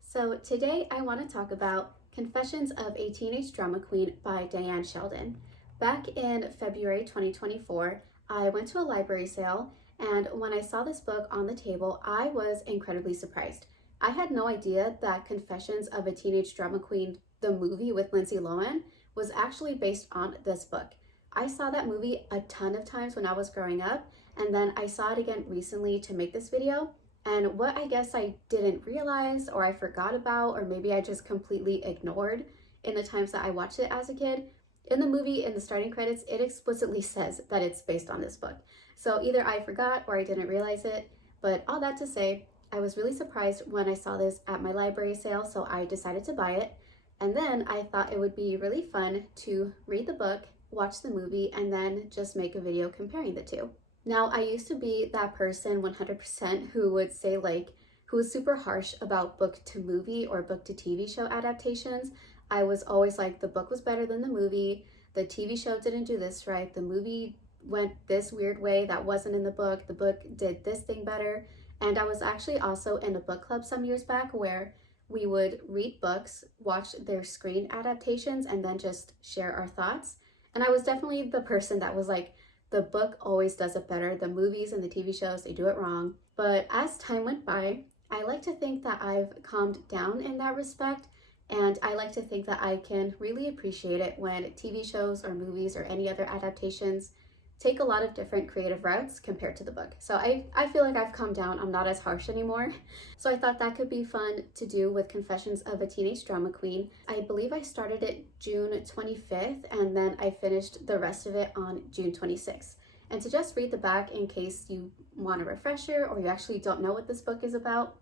So today I want to talk about Confessions of a Teenage Drama Queen by Diane Sheldon. Back in February 2024, I went to a library sale, and when I saw this book on the table, I was incredibly surprised. I had no idea that Confessions of a Teenage Drama Queen, the movie with Lindsay Lohan, was actually based on this book. I saw that movie a ton of times when I was growing up, and then I saw it again recently to make this video. And what I guess I didn't realize, or I forgot about, or maybe I just completely ignored in the times that I watched it as a kid, in the movie, in the starting credits, it explicitly says that it's based on this book. So either I forgot or I didn't realize it, but all that to say, I was really surprised when I saw this at my library sale, so I decided to buy it. And then I thought it would be really fun to read the book, watch the movie, and then just make a video comparing the two. Now, I used to be that person 100% who would say who was super harsh about book to movie or book to TV show adaptations. I was always like, the book was better than the movie, the TV show didn't do this right, the movie went this weird way that wasn't in the book did this thing better. And I was actually also in a book club some years back where we would read books, watch their screen adaptations, and then just share our thoughts. And I was definitely the person that was like, the book always does it better. The movies and the TV shows, they do it wrong. But as time went by, I like to think that I've calmed down in that respect. And I like to think that I can really appreciate it when TV shows or movies or any other adaptations take a lot of different creative routes compared to the book. So I feel like I've calmed down. I'm not as harsh anymore. So I thought that could be fun to do with Confessions of a Teenage Drama Queen. I believe I started it June 25th, and then I finished the rest of it on June 26th. And to just read the back in case you want a refresher or you actually don't know what this book is about,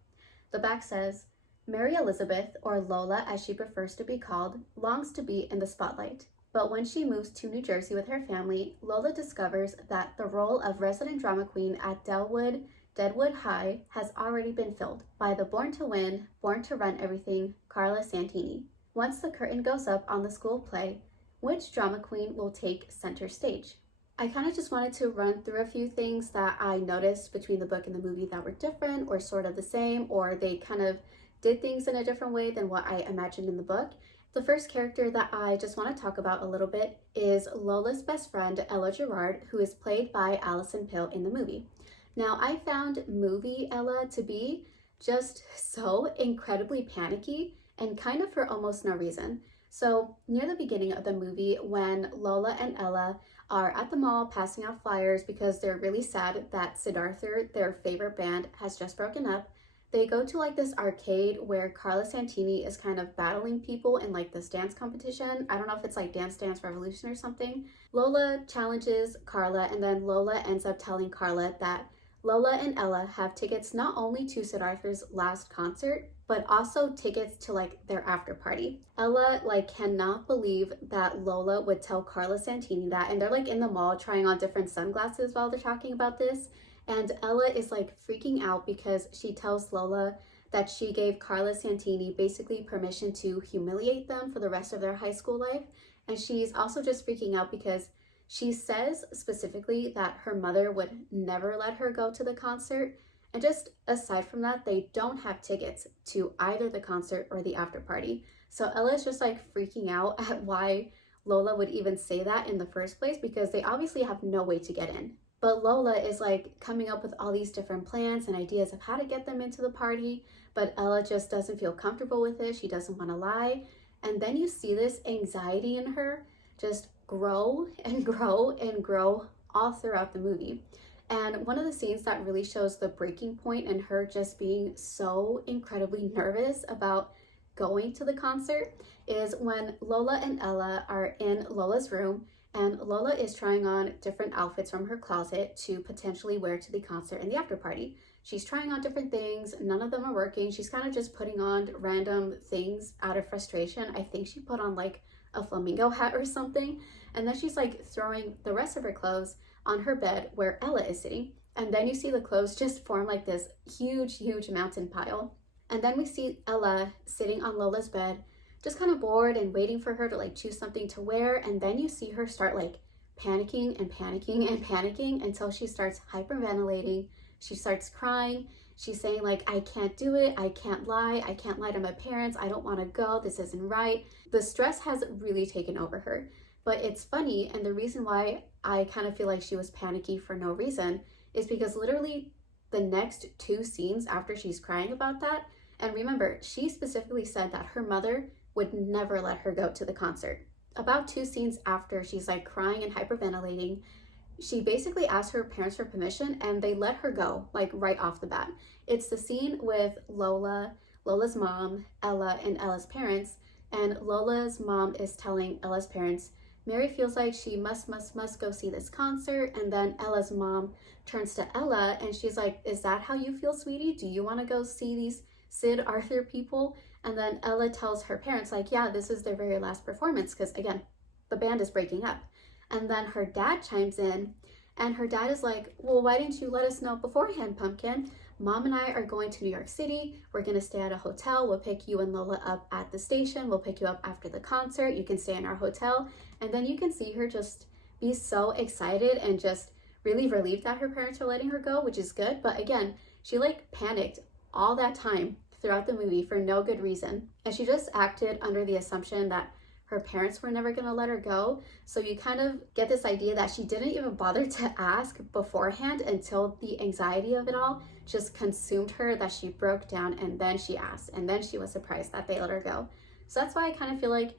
the back says, Mary Elizabeth, or Lola as she prefers to be called, longs to be in the spotlight. But when she moves to New Jersey with her family, Lola discovers that the role of resident drama queen at Deadwood High has already been filled by the born to win, born to run everything, Carla Santini. Once the curtain goes up on the school play, which drama queen will take center stage? I kind of just wanted to run through a few things that I noticed between the book and the movie that were different or sort of the same, or they kind of did things in a different way than what I imagined in the book. The first character that I just want to talk about a little bit is Lola's best friend, Ella Gerard, who is played by Allison Pill in the movie. Now, I found movie Ella to be just so incredibly panicky and kind of for almost no reason. So near the beginning of the movie, when Lola and Ella are at the mall passing out flyers because they're really sad that Sidarthur, their favorite band, has just broken up, they go to this arcade where Carla Santini is kind of battling people in this dance competition. I don't know if it's Dance Dance Revolution or something. Lola challenges Carla, and then Lola ends up telling Carla that Lola and Ella have tickets not only to Sidarthur's last concert, but also tickets to their after party. Ella cannot believe that Lola would tell Carla Santini that, and they're in the mall trying on different sunglasses while they're talking about this. And Ella is freaking out because she tells Lola that she gave Carla Santini basically permission to humiliate them for the rest of their high school life. And she's also just freaking out because she says specifically that her mother would never let her go to the concert. And just aside from that, they don't have tickets to either the concert or the after party. So Ella's just freaking out at why Lola would even say that in the first place, because they obviously have no way to get in. But Lola is coming up with all these different plans and ideas of how to get them into the party, but Ella just doesn't feel comfortable with it. She doesn't want to lie. And then you see this anxiety in her just grow and grow and grow all throughout the movie. And one of the scenes that really shows the breaking point in her just being so incredibly nervous about going to the concert is when Lola and Ella are in Lola's room, and Lola is trying on different outfits from her closet to potentially wear to the concert and the after party. She's trying on different things. None of them are working. She's kind of just putting on random things out of frustration. I think she put on a flamingo hat or something. And then she's throwing the rest of her clothes on her bed where Ella is sitting. And then you see the clothes just form this huge, huge mountain pile. And then we see Ella sitting on Lola's bed, just kind of bored and waiting for her to choose something to wear. And then you see her start panicking and panicking and panicking until she starts hyperventilating. She starts crying, she's saying like, I can't do it, I can't lie to my parents, I don't want to go, this isn't right. The stress has really taken over her. But it's funny, and the reason why I kind of feel like she was panicky for no reason is because literally the next 2 scenes after she's crying about that, and remember, she specifically said that her mother would never let her go to the concert. About 2 scenes after she's like crying and hyperventilating, she basically asked her parents for permission and they let her go, like right off the bat. It's the scene with Lola, Lola's mom, Ella, and Ella's parents. And Lola's mom is telling Ella's parents, Mary feels like she must go see this concert. And then Ella's mom turns to Ella and she's like, is that how you feel, sweetie? Do you want to go see these Sidarthur people? And then Ella tells her parents like, yeah, this is their very last performance because again, the band is breaking up. And then her dad chimes in and her dad is like, well, why didn't you let us know beforehand, Pumpkin? Mom and I are going to New York City. We're going to stay at a hotel. We'll pick you and Lola up at the station. We'll pick you up after the concert. You can stay in our hotel. And then you can see her just be so excited and just really relieved that her parents are letting her go, which is good. But again, she like panicked all that time throughout the movie for no good reason. And she just acted under the assumption that her parents were never going to let her go. So you kind of get this idea that she didn't even bother to ask beforehand until the anxiety of it all just consumed her, that she broke down and then she asked and then she was surprised that they let her go. So that's why I kind of feel like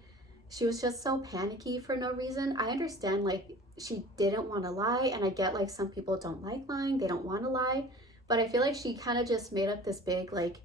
she was just so panicky for no reason. I understand like she didn't want to lie, and I get like some people don't like lying, they don't want to lie, but I feel like she kind of just made up this big like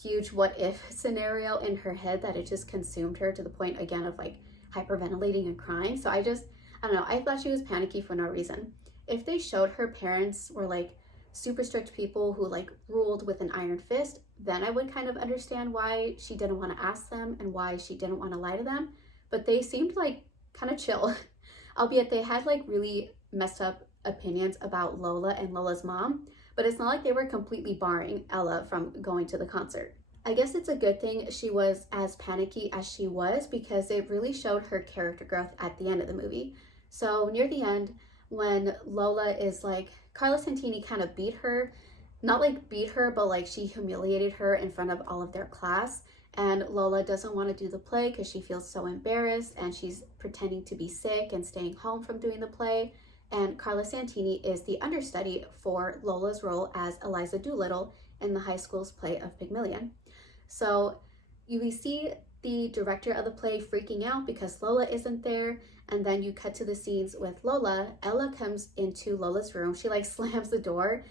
huge what if scenario in her head that it just consumed her to the point again of like hyperventilating and crying. So I don't know, I thought she was panicky for no reason. If they showed her parents were like super strict people who like ruled with an iron fist, then I would kind of understand why she didn't want to ask them and why she didn't want to lie to them. But they seemed like kind of chill, albeit they had like really messed up opinions about Lola and Lola's mom, but it's not like they were completely barring Ella from going to the concert. I guess it's a good thing she was as panicky as she was because it really showed her character growth at the end of the movie. So near the end, when Lola is like, Carla Santini kind of beat her, not like beat her, but like she humiliated her in front of all of their class. And Lola doesn't want to do the play because she feels so embarrassed and she's pretending to be sick and staying home from doing the play. And Carla Santini is the understudy for Lola's role as Eliza Doolittle in the high school's play of Pygmalion. So you see the director of the play freaking out because Lola isn't there, and then you cut to the scenes with Lola. Ella comes into Lola's room. She like slams the door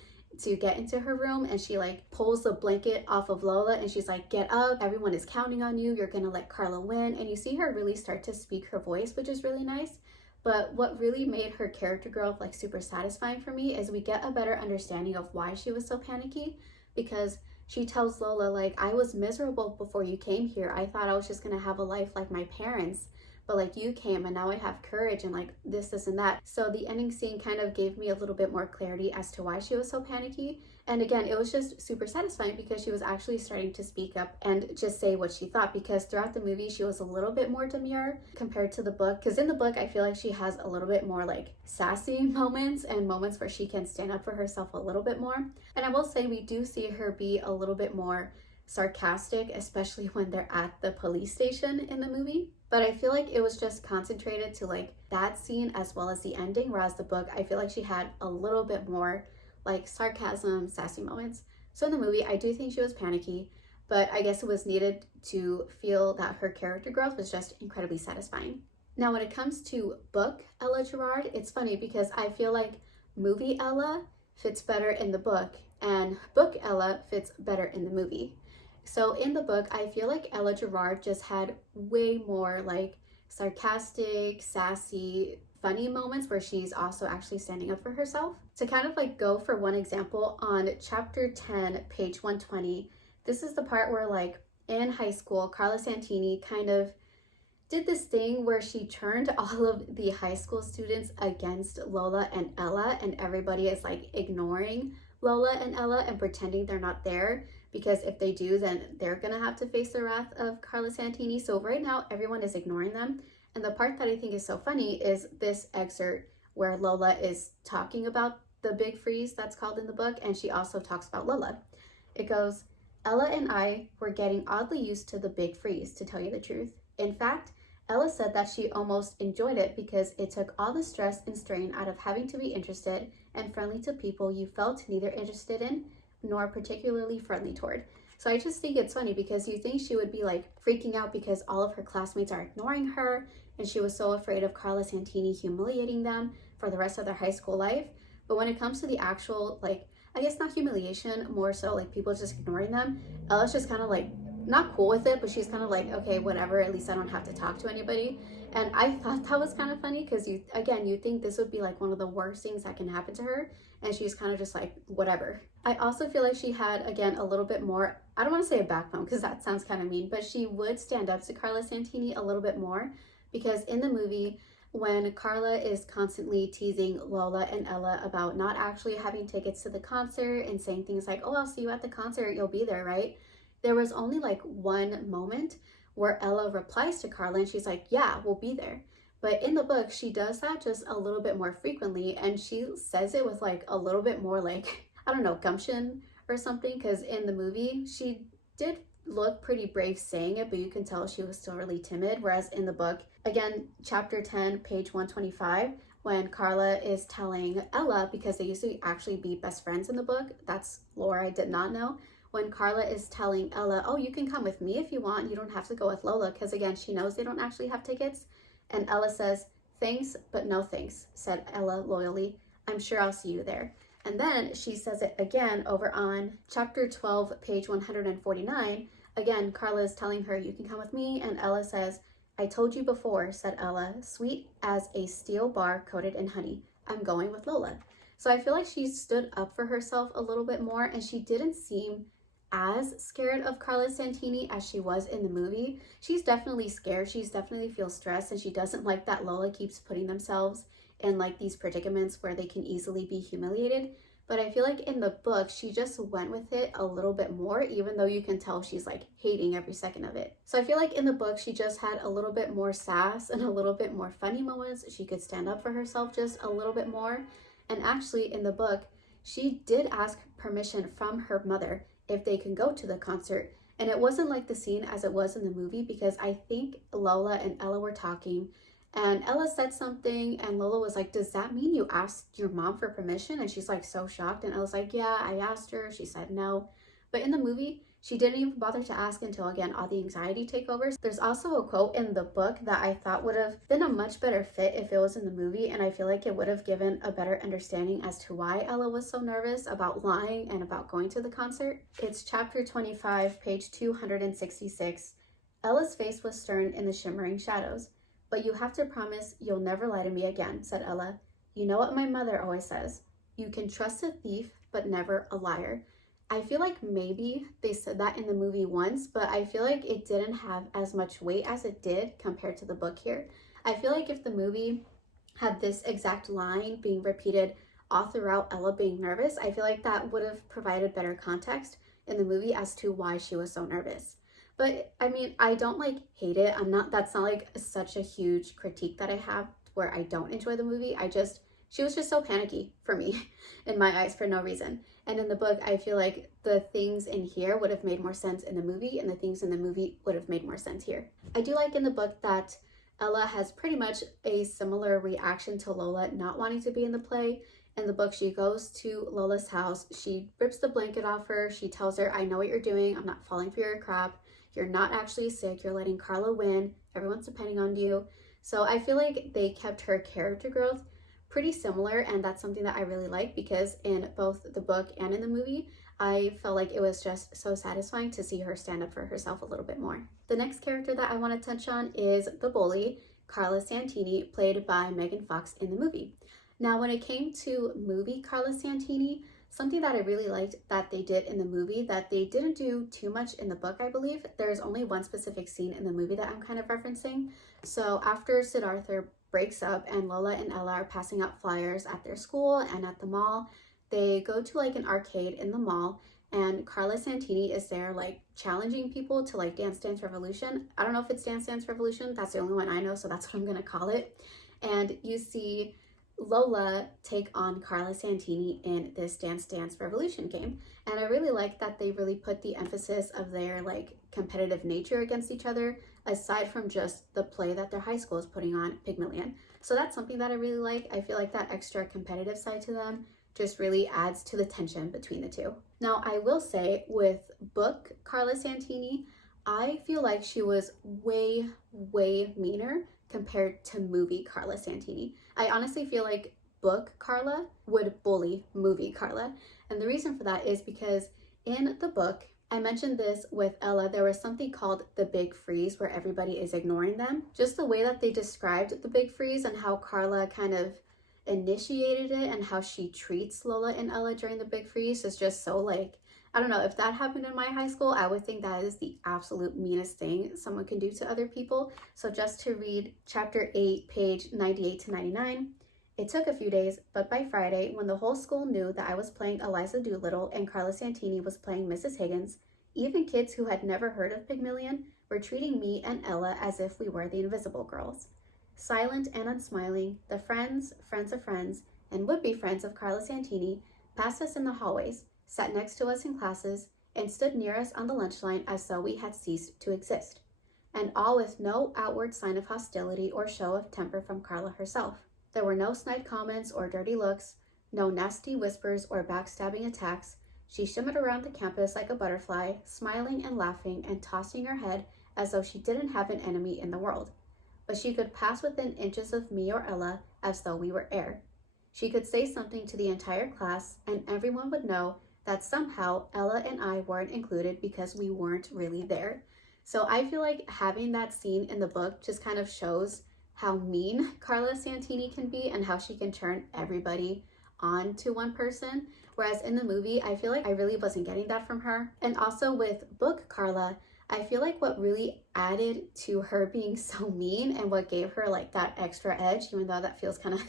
to get into her room and she like pulls the blanket off of Lola and she's like, get up, everyone is counting on you, you're gonna let Carla win. And you see her really start to speak her voice, which is really nice. But what really made her character growth like super satisfying for me is we get a better understanding of why she was so panicky, because she tells Lola like, I was miserable before you came here. I thought I was just gonna have a life like my parents, but like you came and now I have courage and like this and that. So the ending scene kind of gave me a little bit more clarity as to why she was so panicky. And again, it was just super satisfying because she was actually starting to speak up and just say what she thought, because throughout the movie she was a little bit more demure compared to the book. Because in the book I feel like she has a little bit more like sassy moments and moments where she can stand up for herself a little bit more. And I will say we do see her be a little bit more sarcastic, especially when they're at the police station in the movie. But I feel like it was just concentrated to like that scene as well as the ending, whereas the book, I feel like she had a little bit more like sarcasm, sassy moments. So in the movie, I do think she was panicky, but I guess it was needed to feel that her character growth was just incredibly satisfying. Now, when it comes to book Ella Gerard, it's funny because I feel like movie Ella fits better in the book and book Ella fits better in the movie. So in the book, I feel like Ella Gerard just had way more like sarcastic, sassy, funny moments where she's also actually standing up for herself. To kind of like go for one example, on chapter 10, page 120, this is the part where like in high school, Carla Santini kind of did this thing where she turned all of the high school students against Lola and Ella, and everybody is like ignoring Lola and Ella and pretending they're not there, because if they do, then they're gonna have to face the wrath of Carla Santini. So right now, everyone is ignoring them. And the part that I think is so funny is this excerpt where Lola is talking about the big freeze that's called in the book, and she also talks about Lola. It goes, Ella and I were getting oddly used to the big freeze, to tell you the truth. In fact, Ella said that she almost enjoyed it because it took all the stress and strain out of having to be interested and friendly to people you felt neither interested in nor particularly friendly toward. So I just think it's funny because you think she would be like freaking out because all of her classmates are ignoring her and she was so afraid of Carla Santini humiliating them for the rest of their high school life. But when it comes to the actual, like, I guess not humiliation, more so like people just ignoring them, Ella's just kind of like not cool with it, but she's kind of like, okay, whatever, at least I don't have to talk to anybody. And I thought that was kind of funny because you think this would be like one of the worst things that can happen to her, and she's kind of just like, whatever. I also feel like she had, again, a little bit more, I don't want to say a backbone because that sounds kind of mean, but she would stand up to Carla Santini a little bit more, because in the movie, when Carla is constantly teasing Lola and Ella about not actually having tickets to the concert and saying things like, oh, I'll see you at the concert, you'll be there, right? There was only like one moment where Ella replies to Carla and she's like, yeah, we'll be there. But in the book, she does that just a little bit more frequently, and she says it with like a little bit more like, I don't know, gumption or something, because in the movie, she did look pretty brave saying it, but you can tell she was still really timid, whereas in the book, again, chapter 10, page 125, when Carla is telling Ella, because they used to actually be best friends in the book, that's lore I did not know, when Carla is telling Ella, oh, you can come with me if you want, you don't have to go with Lola, because again, she knows they don't actually have tickets. And Ella says, thanks, but no thanks, said Ella loyally. I'm sure I'll see you there. And then she says it again over on chapter 12, page 149. Again, Carla is telling her, you can come with me. And Ella says, I told you before, said Ella, sweet as a steel bar coated in honey. I'm going with Lola. So I feel like she stood up for herself a little bit more, and she didn't seem as scared of Carla Santini as she was in the movie. She's definitely scared. She's definitely feels stressed, and she doesn't like that Lola keeps putting themselves in like these predicaments where they can easily be humiliated. But I feel like in the book, she just went with it a little bit more, even though you can tell she's like hating every second of it. So I feel like in the book, she just had a little bit more sass and a little bit more funny moments. She could stand up for herself just a little bit more. And actually in the book, she did ask permission from her mother if they can go to the concert. And it wasn't like the scene as it was in the movie, because I think Lola and Ella were talking and Ella said something and Lola was like, does that mean you asked your mom for permission? And she's like so shocked, and Ella's like, yeah, I asked her. She said no. But in the movie, she didn't even bother to ask until, again, all the anxiety takeovers. There's also a quote in the book that I thought would have been a much better fit if it was in the movie, and I feel like it would have given a better understanding as to why Ella was so nervous about lying and about going to the concert. It's chapter 25, page 266. Ella's face was stern in the shimmering shadows. But you have to promise you'll never lie to me again, said Ella. You know what my mother always says. You can trust a thief, but never a liar. I feel like maybe they said that in the movie once, but I feel like it didn't have as much weight as it did compared to the book here. I feel like if the movie had this exact line being repeated all throughout Ella being nervous, I feel like that would have provided better context in the movie as to why she was so nervous. But I mean, I don't like hate it. That's not like such a huge critique that I have where I don't enjoy the movie. She was just so panicky for me in my eyes for no reason. And in the book, I feel like the things in here would have made more sense in the movie, and the things in the movie would have made more sense here. I do like in the book that Ella has pretty much a similar reaction to Lola not wanting to be in the play. In the book, she goes to Lola's house. She rips the blanket off her. She tells her, I know what you're doing. I'm not falling for your crap. You're not actually sick. You're letting Carla win. Everyone's depending on you. So I feel like they kept her character growth pretty similar, and that's something that I really like, because in both the book and in the movie, I felt like it was just so satisfying to see her stand up for herself a little bit more. The next character that I want to touch on is the bully, Carla Santini, played by Megan Fox in the movie. Now, when it came to movie Carla Santini, something that I really liked that they did in the movie that they didn't do too much in the book, I believe. There's only one specific scene in the movie that I'm kind of referencing. So after Sidarthur breaks up and Lola and Ella are passing out flyers at their school and at the mall, they go to like an arcade in the mall, and Carla Santini is there like challenging people to like Dance Dance Revolution. I don't know if it's Dance Dance Revolution. That's the only one I know, so that's what I'm gonna call it. And you see Lola take on Carla Santini in this Dance Dance Revolution game. And I really like that they really put the emphasis of their like competitive nature against each other, aside from just the play that their high school is putting on, Pygmalion. So that's something that I really like. I feel like that extra competitive side to them just really adds to the tension between the two. Now, I will say with book Carla Santini, I feel like she was way meaner compared to movie Carla Santini. I honestly feel like book Carla would bully movie Carla. And the reason for that is because in the book, I mentioned this with Ella, there was something called the big freeze where everybody is ignoring them. Just the way that they described the big freeze and how Carla kind of initiated it and how she treats Lola and Ella during the big freeze is just so like, I don't know, if that happened in my high school, I would think that is the absolute meanest thing someone can do to other people. So just to read chapter 8, page 98 to 99, it took a few days, but by Friday, when the whole school knew that I was playing Eliza Doolittle and Carla Santini was playing Mrs. Higgins, even kids who had never heard of Pygmalion were treating me and Ella as if we were the Invisible Girls. Silent and unsmiling, the friends of friends, and would-be friends of Carla Santini passed us in the hallways, sat next to us in classes, and stood near us on the lunch line as though we had ceased to exist, and all with no outward sign of hostility or show of temper from Carla herself. There were no snide comments or dirty looks, no nasty whispers or backstabbing attacks. She shimmered around the campus like a butterfly, smiling and laughing and tossing her head as though she didn't have an enemy in the world. But she could pass within inches of me or Ella as though we were air. She could say something to the entire class, and everyone would know that somehow Ella and I weren't included because we weren't really there. So I feel like having that scene in the book just kind of shows how mean Carla Santini can be and how she can turn everybody on to one person. Whereas in the movie, I feel like I really wasn't getting that from her. And also with book Carla, I feel like what really added to her being so mean and what gave her like that extra edge, even though that feels kind of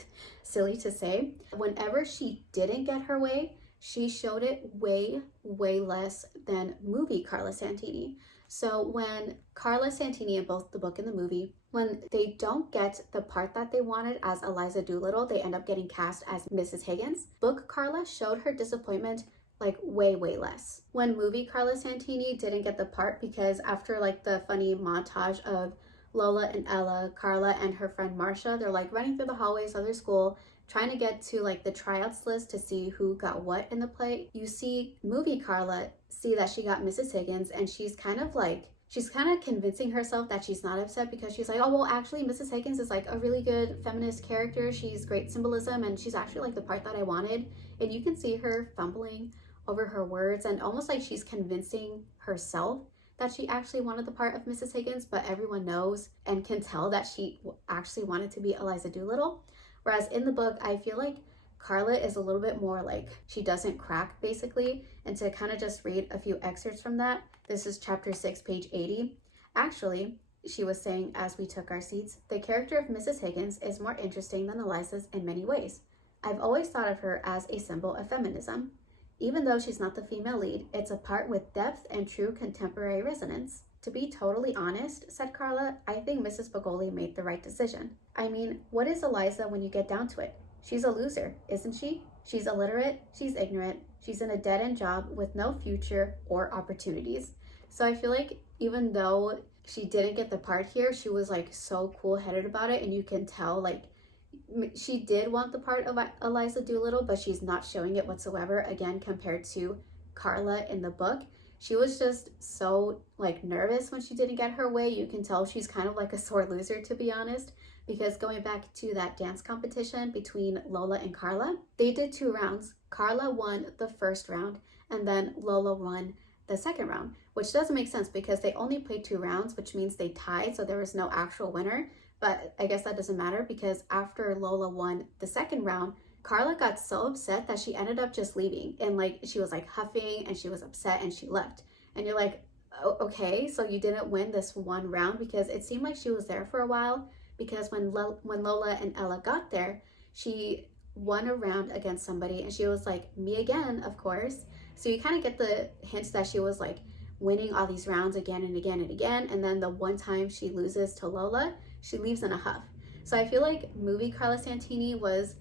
silly to say, whenever she didn't get her way, she showed it way less than movie Carla Santini. So when Carla Santini in both the book and the movie, when they don't get the part that they wanted as Eliza Doolittle, they end up getting cast as Mrs. Higgins. Book Carla showed her disappointment like way less. When movie Carla Santini didn't get the part because after like the funny montage of Lola and Ella, Carla and her friend Marsha, they're like running through the hallways of their school trying to get to like the tryouts list to see who got what in the play. You see movie Carla see that she got Mrs. Higgins and she's kind of convincing herself that she's not upset because she's like, oh, well, actually Mrs. Higgins is like a really good feminist character. She's great symbolism and she's actually like the part that I wanted. And you can see her fumbling over her words and almost like she's convincing herself that she actually wanted the part of Mrs. Higgins, but everyone knows and can tell that she actually wanted to be Eliza Doolittle. Whereas in the book, I feel like Carla is a little bit more like she doesn't crack basically. And to kind of just read a few excerpts from that, this is chapter 6, page 80. Actually, she was saying as we took our seats, the character of Mrs. Higgins is more interesting than Eliza's in many ways. I've always thought of her as a symbol of feminism. Even though she's not the female lead, it's a part with depth and true contemporary resonance. To be totally honest, said Carla, I think Mrs. Bogoli made the right decision. I mean, what is Eliza when you get down to it? She's a loser, isn't she? She's illiterate, she's ignorant, she's in a dead-end job with no future or opportunities. So I feel like even though she didn't get the part here, she was like so cool-headed about it, and you can tell like she did want the part of Eliza Doolittle, but she's not showing it whatsoever, again, compared to Carla in the book. She was just so like nervous when she didn't get her way. You can tell she's kind of like a sore loser, to be honest, because going back to that dance competition between Lola and Carla, they did 2 rounds. Carla won the first round and then Lola won the second round, which doesn't make sense because they only played 2 rounds, which means they tied, so there was no actual winner. But I guess that doesn't matter because after Lola won the second round, Carla got so upset that she ended up just leaving, and like she was like huffing and she was upset and she left. And you're like, oh, okay, so you didn't win this one round, because it seemed like she was there for a while, because when Lola and Ella got there, she won a round against somebody and she was like, me again, of course. So you kind of get the hints that she was like winning all these rounds again and again and again, and then the one time she loses to Lola, she leaves in a huff. So I feel like movie Carla Santini was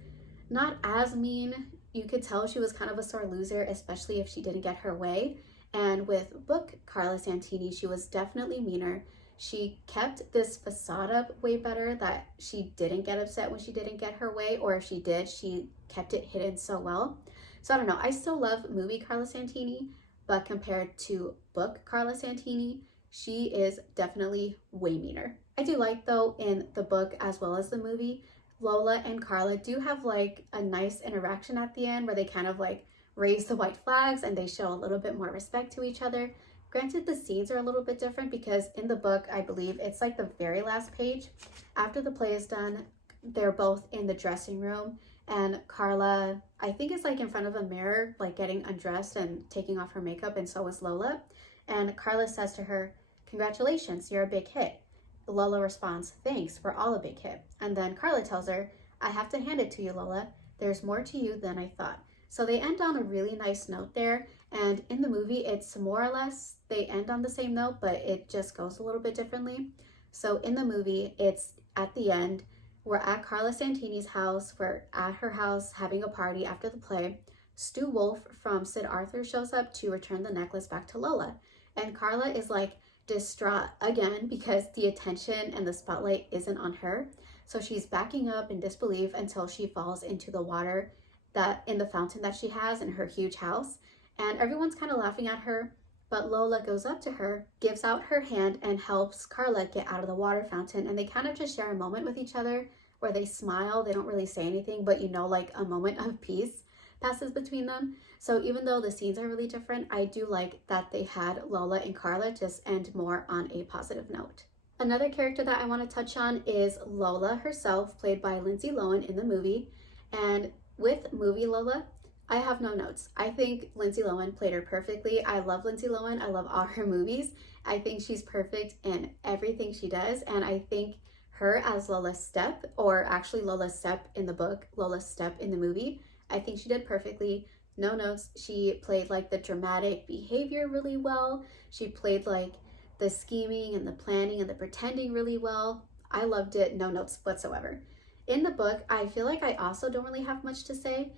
not as mean. You could tell she was kind of a sore loser, especially if she didn't get her way. And with book Carla Santini, she was definitely meaner. She kept this facade up way better, that she didn't get upset when she didn't get her way, or if she did, she kept it hidden so well. So I don't know, I still love movie Carla Santini, but compared to book Carla Santini, she is definitely way meaner. I do like, though, in the book as well as the movie, Lola and Carla do have like a nice interaction at the end where they kind of like raise the white flags and they show a little bit more respect to each other. Granted, the scenes are a little bit different because in the book, I believe it's like the very last page. After the play is done, they're both in the dressing room, and Carla, I think, is like in front of a mirror, like getting undressed and taking off her makeup, and so is Lola. And Carla says to her, "Congratulations, you're a big hit." Lola responds, "Thanks, we're all a big hit." And then Carla tells her, "I have to hand it to you, Lola. There's more to you than I thought." So they end on a really nice note there. And in the movie, it's more or less, they end on the same note, but it just goes a little bit differently. So in the movie, it's at the end, we're at Carla Santini's house. We're at her house having a party after the play. Stu Wolf from Sidarthur shows up to return the necklace back to Lola. And Carla is like distraught again because the attention and the spotlight isn't on her. So she's backing up in disbelief until she falls into the water that in the fountain that she has in her huge house. And everyone's kind of laughing at her, but Lola goes up to her, gives out her hand, and helps Carla get out of the water fountain. And they kind of just share a moment with each other where they smile. They don't really say anything, but you know, like a moment of peace passes between them. So even though the scenes are really different, I do like that they had Lola and Carla just end more on a positive note. Another character that I want to touch on is Lola herself, played by Lindsay Lohan in the movie. And with movie Lola, I have no notes. I think Lindsay Lohan played her perfectly. I love Lindsay Lohan. I love all her movies. I think she's perfect in everything she does. And I think her as Lola Steppe, or actually Lola Steppe in the book, Lola Steppe in the movie, I think she did perfectly. No notes. She played like the dramatic behavior really well. She played like the scheming and the planning and the pretending really well. I loved it. No notes whatsoever. In the book, I feel like I also don't really have much to say.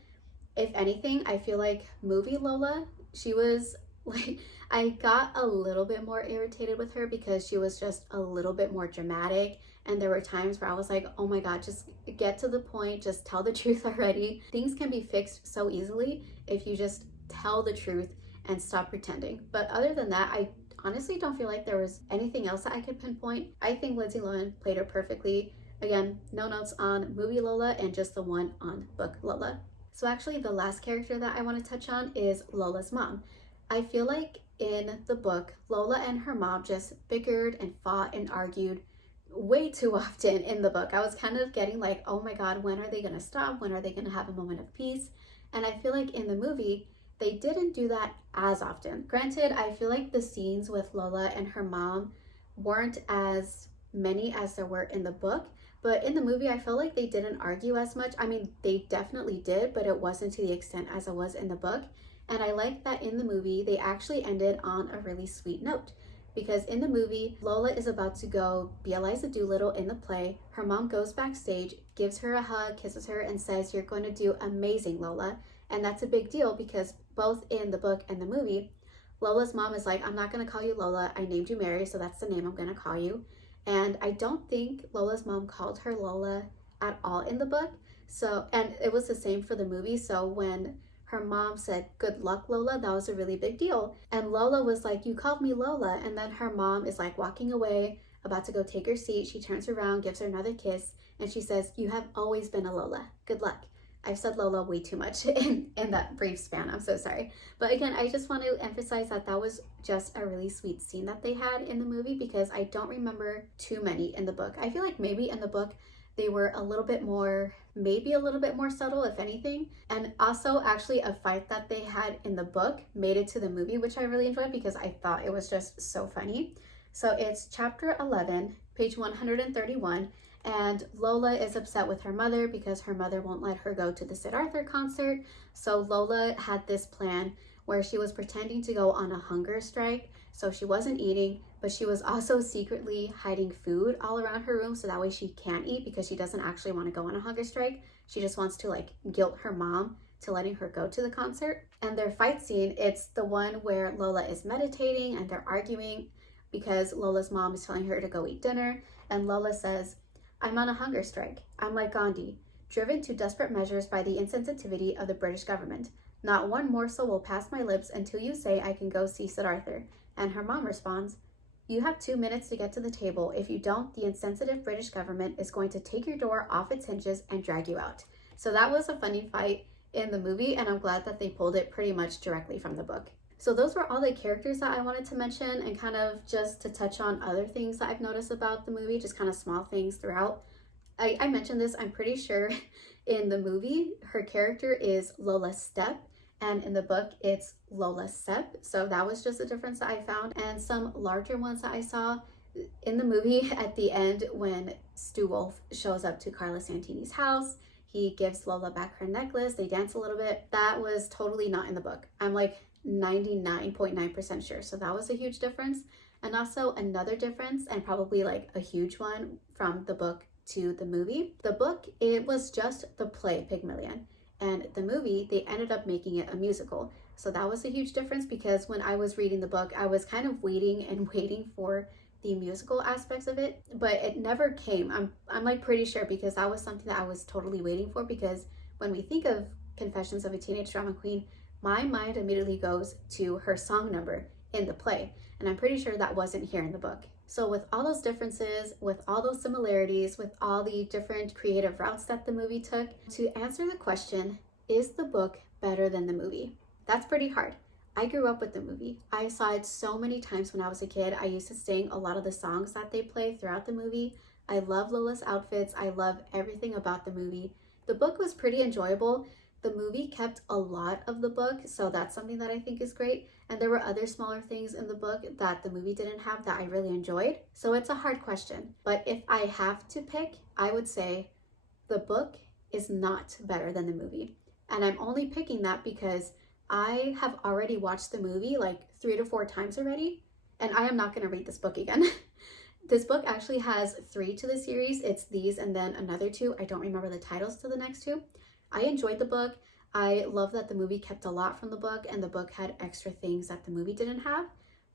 If anything, I feel like movie Lola, she was like, I got a little bit more irritated with her because she was just a little bit more dramatic. And there were times where I was like, oh my God, just get to the point, just tell the truth already. Things can be fixed so easily if you just tell the truth and stop pretending. But other than that, I honestly don't feel like there was anything else that I could pinpoint. I think Lindsay Lohan played her perfectly. Again, no notes on movie Lola and just the one on book Lola. So actually the last character that I want to touch on is Lola's mom. I feel like in the book, Lola and her mom just bickered and fought and argued way too often in the book. I was kind of getting like, oh my God, when are they going to stop? When are they going to have a moment of peace? And I feel like in the movie, they didn't do that as often. Granted, I feel like the scenes with Lola and her mom weren't as many as there were in the book. But in the movie, I felt like they didn't argue as much. I mean, they definitely did, but it wasn't to the extent as it was in the book. And I like that in the movie, they actually ended on a really sweet note. Because in the movie, Lola is about to go be Eliza Doolittle in the play. Her mom goes backstage, gives her a hug, kisses her, and says, "You're going to do amazing, Lola." And that's a big deal because both in the book and the movie, Lola's mom is like, "I'm not going to call you Lola. I named you Mary, so that's the name I'm going to call you." And I don't think Lola's mom called her Lola at all in the book. So, and it was the same for the movie. So when her mom said, "Good luck, Lola," that was a really big deal. And Lola was like, "You called me Lola." And then her mom is like walking away, about to go take her seat. She turns around, gives her another kiss, and she says, "You have always been a Lola. Good luck." I've said Lola way too much in that brief span. I'm so sorry. But again, I just want to emphasize that that was just a really sweet scene that they had in the movie because I don't remember too many in the book. I feel like maybe in the book they were a little bit more, maybe a little bit more subtle, if anything. And also actually a fight that they had in the book made it to the movie, which I really enjoyed because I thought it was just so funny. So it's chapter 11, page 131. And Lola is upset with her mother because her mother won't let her go to the Sidarthur concert. So Lola had this plan where she was pretending to go on a hunger strike So she wasn't eating, but she was also secretly hiding food all around her room so that way she can't eat because she doesn't actually want to go on a hunger strike. She just wants to like guilt her mom to letting her go to the concert. And their fight scene, it's the one where Lola is meditating and they're arguing because Lola's mom is telling her to go eat dinner. And Lola says, "I'm on a hunger strike. I'm like Gandhi, driven to desperate measures by the insensitivity of the British government. Not one morsel will pass my lips until you say I can go see Sidarthur." And her mom responds, "You have 2 minutes to get to the table. If you don't, the insensitive British government is going to take your door off its hinges and drag you out." So that was a funny fight in the movie, and I'm glad that they pulled it pretty much directly from the book. So those were all the characters that I wanted to mention, and kind of just to touch on other things that I've noticed about the movie, just kind of small things throughout. I mentioned this, I'm pretty sure in the movie, her character is Lola Steppe, and in the book, it's Lola Sepp. So that was just a difference that I found. And some larger ones that I saw in the movie at the end when Stu Wolf shows up to Carla Santini's house. He gives Lola back her necklace. They dance a little bit. That was totally not in the book. I'm like 99.9% sure. So that was a huge difference. And also another difference, and probably like a huge one from the book to the movie. The book, it was just the play Pygmalion. And the movie, they ended up making it a musical. So that was a huge difference because when I was reading the book, I was kind of waiting for the musical aspects of it, but it never came. I'm like pretty sure because that was something that I was totally waiting for, because when we think of Confessions of a Teenage Drama Queen, my mind immediately goes to her song number in the play. And I'm pretty sure that wasn't here in the book. So with all those differences, with all those similarities, with all the different creative routes that the movie took, to answer the question, is the book better than the movie? That's pretty hard. I grew up with the movie. I saw it so many times when I was a kid. I used to sing a lot of the songs that they play throughout the movie. I love Lola's outfits. I love everything about the movie. The book was pretty enjoyable. The movie kept a lot of the book, so that's something that I think is great. And there were other smaller things in the book that the movie didn't have that I really enjoyed. So it's a hard question. But if I have to pick, I would say the book is not better than the movie. And I'm only picking that because I have already watched the movie like 3 to 4 times already, and I am not going to read this book again. This book actually has 3 to the series. It's these and then another 2. I don't remember the titles to the next 2. I enjoyed the book. I love that the movie kept a lot from the book and the book had extra things that the movie didn't have,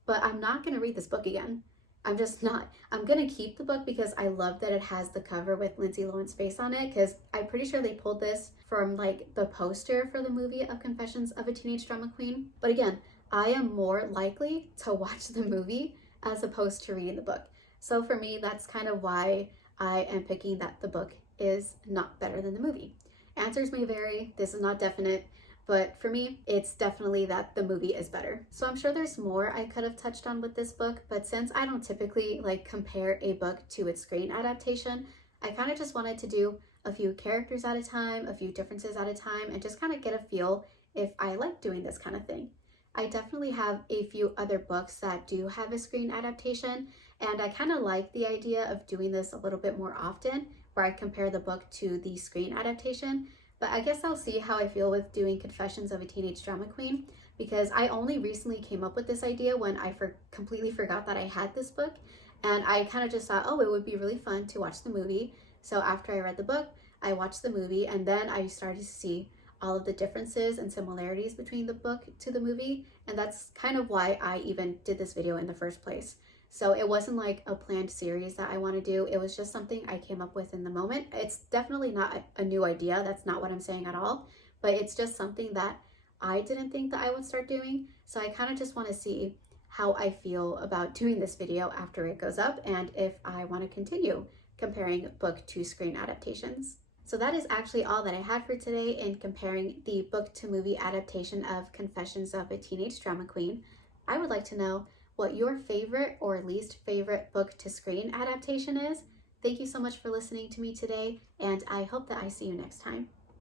but I'm not going to read this book again. I'm just not. I'm going to keep the book because I love that it has the cover with Lindsay Lohan's face on it, because I'm pretty sure they pulled this from like the poster for the movie of Confessions of a Teenage Drama Queen. But again, I am more likely to watch the movie as opposed to reading the book. So for me, that's kind of why I am picking that the book is not better than the movie. Answers may vary. This is not definite. But for me, it's definitely that the movie is better. So I'm sure there's more I could have touched on with this book, but since I don't typically like compare a book to its screen adaptation, I kind of just wanted to do a few characters at a time, a few differences at a time, and just kind of get a feel if I like doing this kind of thing. I definitely have a few other books that do have a screen adaptation, and I kind of like the idea of doing this a little bit more often, where I compare the book to the screen adaptation. But I guess I'll see how I feel with doing Confessions of a Teenage Drama Queen, because I only recently came up with this idea when I completely forgot that I had this book, and I kind of just thought, oh, it would be really fun to watch the movie. So after I read the book, I watched the movie, and then I started to see all of the differences and similarities between the book to the movie, and that's kind of why I even did this video in the first place. So it wasn't like a planned series that I want to do. It was just something I came up with in the moment. It's definitely not a new idea. That's not what I'm saying at all. But it's just something that I didn't think that I would start doing. So I kind of just want to see how I feel about doing this video after it goes up, and if I want to continue comparing book to screen adaptations. So that is actually all that I had for today in comparing the book to movie adaptation of Confessions of a Teenage Drama Queen. I would like to know what your favorite or least favorite book to screen adaptation is. Thank you so much for listening to me today, and I hope that I see you next time.